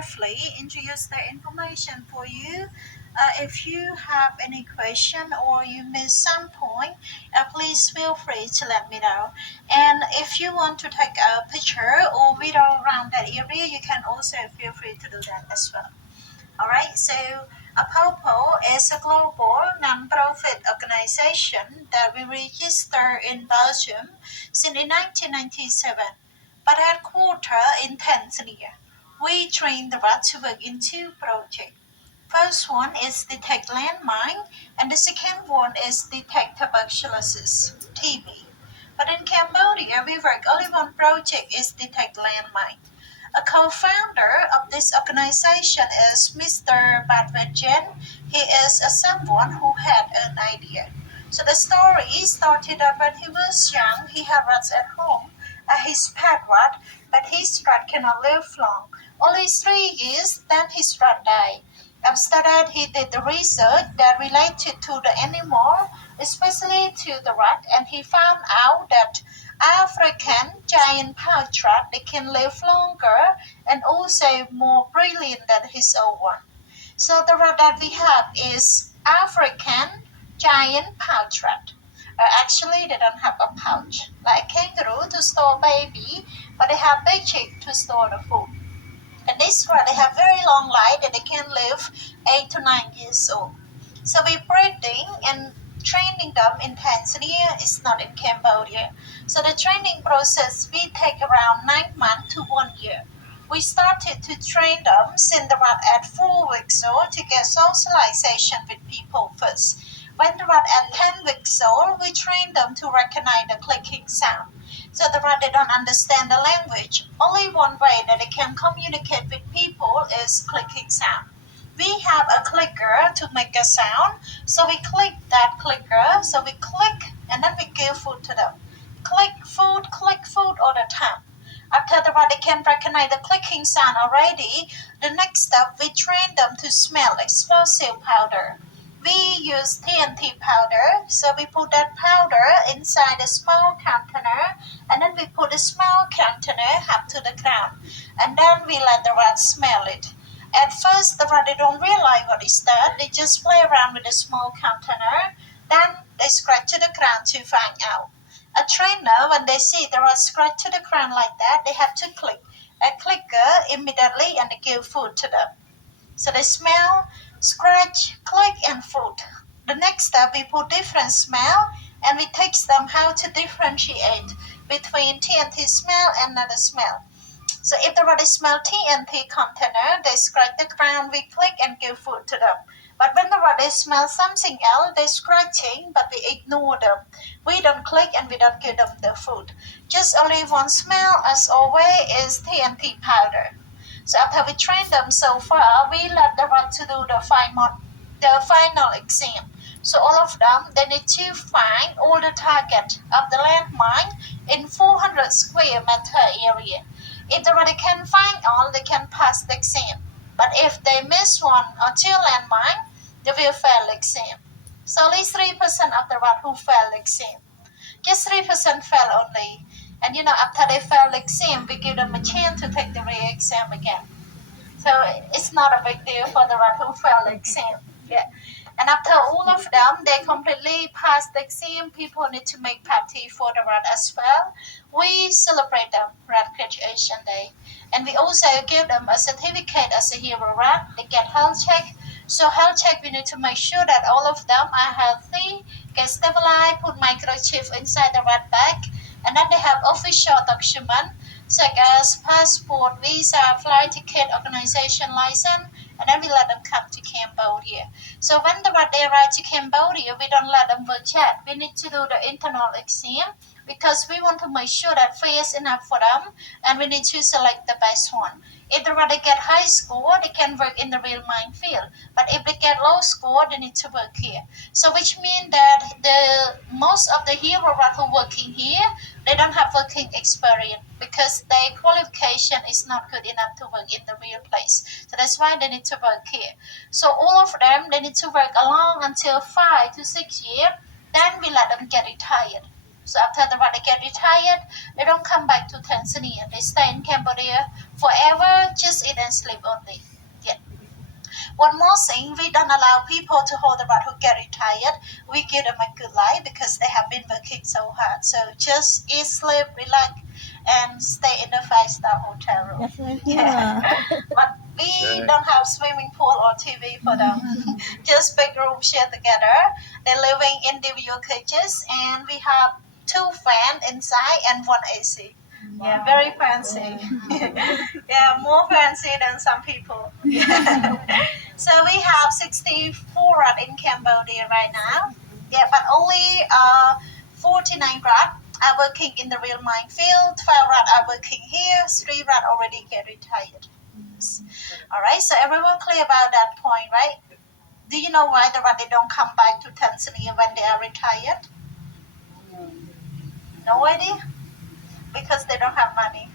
briefly introduce the information for you. If you have any question or you miss some point, please feel free to let me know. And if you want to take a picture or video around that area, you can also feel free to do that as well. Alright, so APOPO is a global non-profit organization that we registered in Belgium since 1997, but headquartered in Tanzania. We train the rat to work in two projects. First one is detect landmine, and the second one is detect tuberculosis, TB. But in Cambodia, we work only one project is detect landmine. A co-founder of this organization is Mr. Badvedjen. He is someone who had an idea. So the story started that when he was young, he had rats at home, his pet rat, but his rat cannot live long. Only 3 years, then his rat died. After that, he did the research that related to the animal, especially to the rat, and he found out that African giant pouch rat they can live longer and also more brilliant than his own one. So the rat that we have is African giant pouch rat. Actually, they don't have a pouch like kangaroo to store baby, but they have big cheek to store the food. And this rat they have very long life and they can live 8 to 9 years old. So we breeding and training them in Tanzania is not in Cambodia. So the training process we take around 9 months to 1 year. We started to train them since the rat at 4 weeks old to get socialization with people first. When the rat at 10 weeks old, we train them to recognize the clicking sound. So the rat they don't understand the language. Only one way that they can communicate with people is clicking sound. We have a clicker to make a sound, so we click that clicker, so we click and then we give food to them. Click food all the time. After the rat they can recognize the clicking sound already, the next step we train them to smell explosive powder. We use TNT powder, so we put that powder inside a small container and then we put the small container up to the ground and then we let the rat smell it. At first the rat they don't realize what is that, they just play around with the small container, then they scratch to the ground to find out. A trainer when they see the rat scratch to the ground like that, they have to click a clicker immediately and they give food to them. So they smell, scratch, click, and food. The next step, we put different smell and we teach them how to differentiate between TNT smell and another smell. So if the rat smell TNT container, they scratch the ground, we click and give food to them. But when the rat smell something else, they scratching, but we ignore them. We don't click and we don't give them the food. Just only one smell, as always, is TNT powder. So after we train them so far, we let the rat to do the final exam. So all of them, they need to find all the target of the landmine in 400 square meter area. If the rat can find all, they can pass the exam. But if they miss one or two landmine, they will fail the exam. So only 3% of the rat who fail the exam. Just 3% fail only. And after they fail the exam, we give them a chance to take the re-exam again. So it's not a big deal for the rat who failed the exam. Yeah. And after all of them, they completely pass the exam. People need to make party for the rat as well. We celebrate them Rat Graduation Day. And we also give them a certificate as a hero rat. They get health check. So health check, we need to make sure that all of them are healthy, get stabilized, put microchip inside the rat bag, and then they have official document such as passport, visa, flight ticket, organization license, and then we let them come to Cambodia. So when they arrive to Cambodia, we don't let them work yet. We need to do the internal exam because we want to make sure that fair is enough for them, and we need to select the best one. If they get high score, they can work in the real mine field. But if they get low score, they need to work here. So which means that the most of the hero rat who working here, they don't have working experience because their qualification is not good enough to work in the real place. So that's why they need to work here. So all of them, they need to work along until 5 to 6 years. Then we let them get retired. So after they get retired, they don't come back to Tanzania. They stay in Cambodia forever, just eat and sleep only. Yeah. One more thing, we don't allow people to hold the rat who get tired. We give them a good life because they have been working so hard. So just eat, sleep, relax, and stay in the five-star hotel room. That's right. Yeah. But we don't have swimming pool or TV for them. Just big room share together. They're living in individual cages, and we have 2 fans inside and 1 AC. Yeah, very fancy. Yeah, more fancy than some people. Yeah. So we have 64 rats in Cambodia right now. Yeah, but only 49 rats are working in the real minefield. 12 rats are working here. 3 rats already get retired. All right, so everyone clear about that point, right? Do you know why the rat they don't come back to Tanzania when they are retired? No idea? Because they don't have money.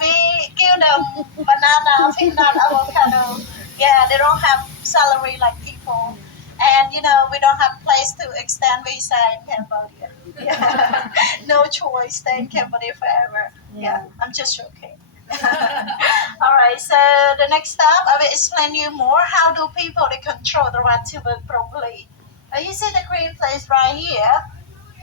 We give them banana, peanut, avocado. Yeah, they don't have salary like people. And we don't have place to extend visa in Cambodia. Yeah. No choice, stay in Cambodia forever. Yeah, I'm just joking. All right, so the next step, I will explain you more how do people they control the rat to work properly. You see the green place right here?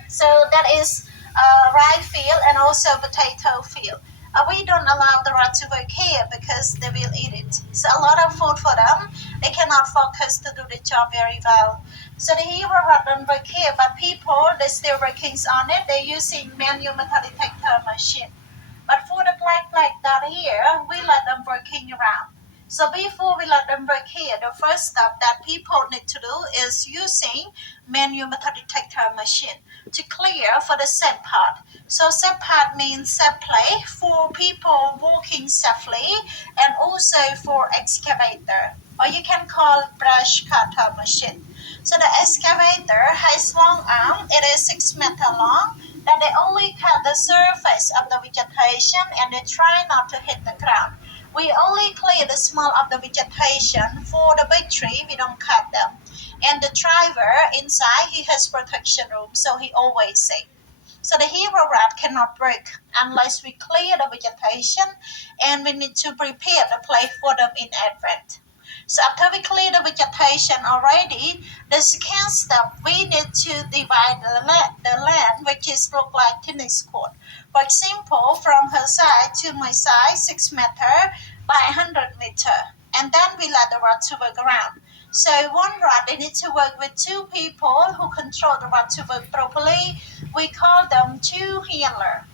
So that is rye field and also potato field. We don't allow the rat to work here because they will eat it. So a lot of food for them. They cannot focus to do the job very well. So the hero rat don't work here, but people they still working on it. They're using manual metal detector machine. But for the black down here, we let them working around. So before we let them work here, the first step that people need to do is using manual metal detector machine to clear for the safe part. So safe part means safe place for people walking safely and also for excavator, or you can call brush cutter machine. So the excavator has long arm, it is 6 meter long, that they only cut the surface of the vegetation and they try not to hit the ground. We only clear the small of the vegetation. For the big tree, we don't cut them. And the driver inside, he has protection room, so he always safe. So the hero rat cannot break unless we clear the vegetation and we need to prepare the place for them in advance. So after we clear the vegetation already, the second step we need to divide the land which is look like tennis court. For example, from her side to my side, 6 meter by 100 meter, and then we let the rat to work around. So one rat they need to work with 2 people who control the rat to work properly. We call them 2 handler.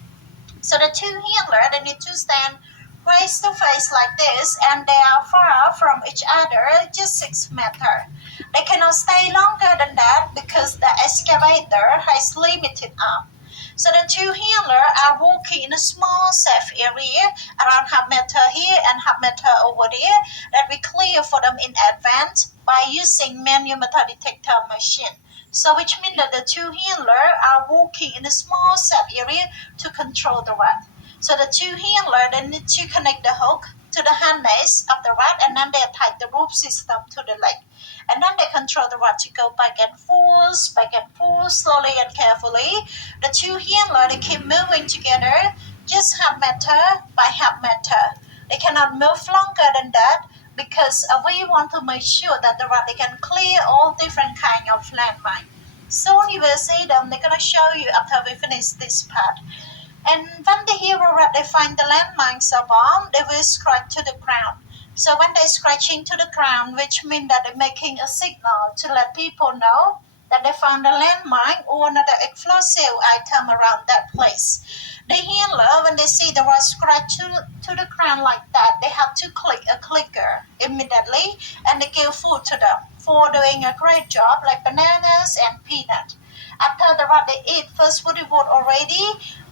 So the 2 handler they need to stand face to face like this, and they are far from each other, just 6 meter. They cannot stay longer than that because the excavator has limited arm. So the 2 handlers are walking in a small safe area around half meter here and half meter over there that we clear for them in advance by using manual metal detector machine. So which means that the 2 handlers are walking in a small safe area to control the rat. So the 2 handlers they need to connect the hook to the harness of the rat, and then they attach the rope system to the leg. And then they control the rat to go back and forth, slowly and carefully. The 2 handlers they keep moving together, just half meter by half meter. They cannot move longer than that because we want to make sure that the rat they can clear all different kind of landmine. Soon you will see them. They're gonna show you after we finish this part. And when the hero rat they find the landmines are bomb, they will scratch to the ground. So when they're scratching to the ground, which means that they're making a signal to let people know that they found a landmine or another explosive item around that place. The handler, when they see the rat scratch to the ground like that, they have to click a clicker immediately and they give food to them for doing a great job like bananas and peanut. After the rat they eat first food reward already,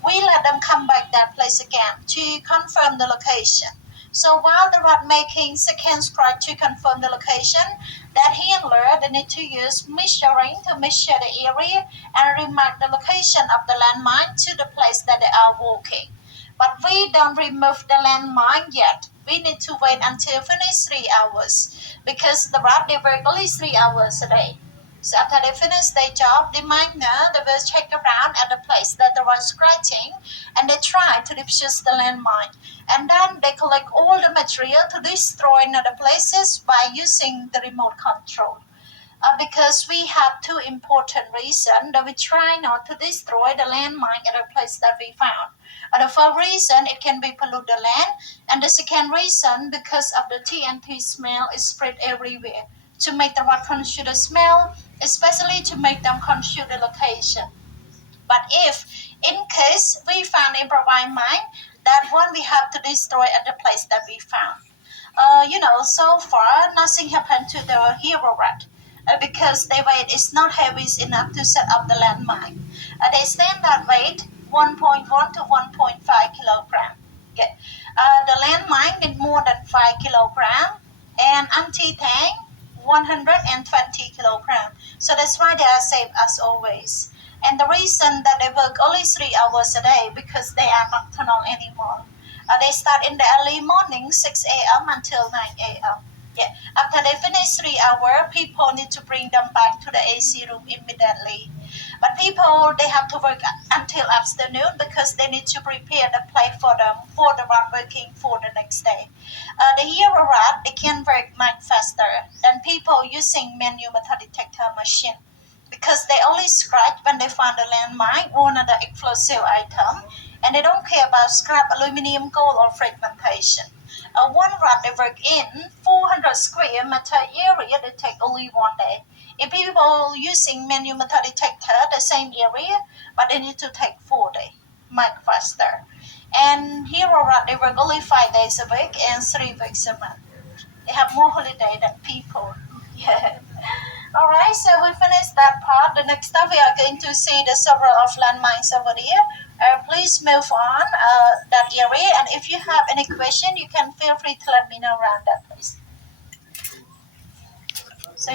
we let them come back that place again to confirm the location. So while the rat making second scratch to confirm the location, that handler they need to use measuring to measure the area and remark the location of the landmine to the place that they are walking. But we don't remove the landmine yet. We need to wait until finish 3 hours because the rat they work only 3 hours a day. So after they finish their job, the miner, they will check around at the place that there was scratching, and they try to defuse the landmine. And then they collect all the material to destroy in other places by using the remote control. Because we have two important reasons that we try not to destroy the landmine at a place that we found. The first reason, it can be pollute the land, and the second reason, because of the TNT smell is spread everywhere to make the rat consume the smell, especially to make them consume the location. But if, in case we found improvised mine, that one we have to destroy at the place that we found. So far nothing happened to the hero rat because their weight is not heavy enough to set up the landmine. They stand that weight 1.1 to 1.5 kilogram. Yeah. The landmine need more than 5 kilogram and anti-tank 120 kilogram. So that's why they are safe as always. And the reason that they work only 3 hours a day because they are nocturnal anymore. They start in the early morning, 6 a.m. until 9 a.m. Yeah. After they finish 3 hours, people need to bring them back to the AC room immediately. But people, they have to work until afternoon because they need to prepare the plate for them for the rat working for the next day. The hero rat, they can work much faster than people using manual metal detector machine because they only scratch when they find a landmine or another explosive item, and they don't care about scrap, aluminum, gold, or fragmentation. One rat they work in 400 square meter area, they take only 1 day. If people using manual metal detector, the same area, but they need to take 4 days, much faster. And hero rat they work only 5 days a week and 3 weeks a month. They have more holiday than people. Yeah. All right, so we finished that part. The next time we are going to see the several of landmines over here. Please move on that area, and if you have any question, you can feel free to let me know around that, please. So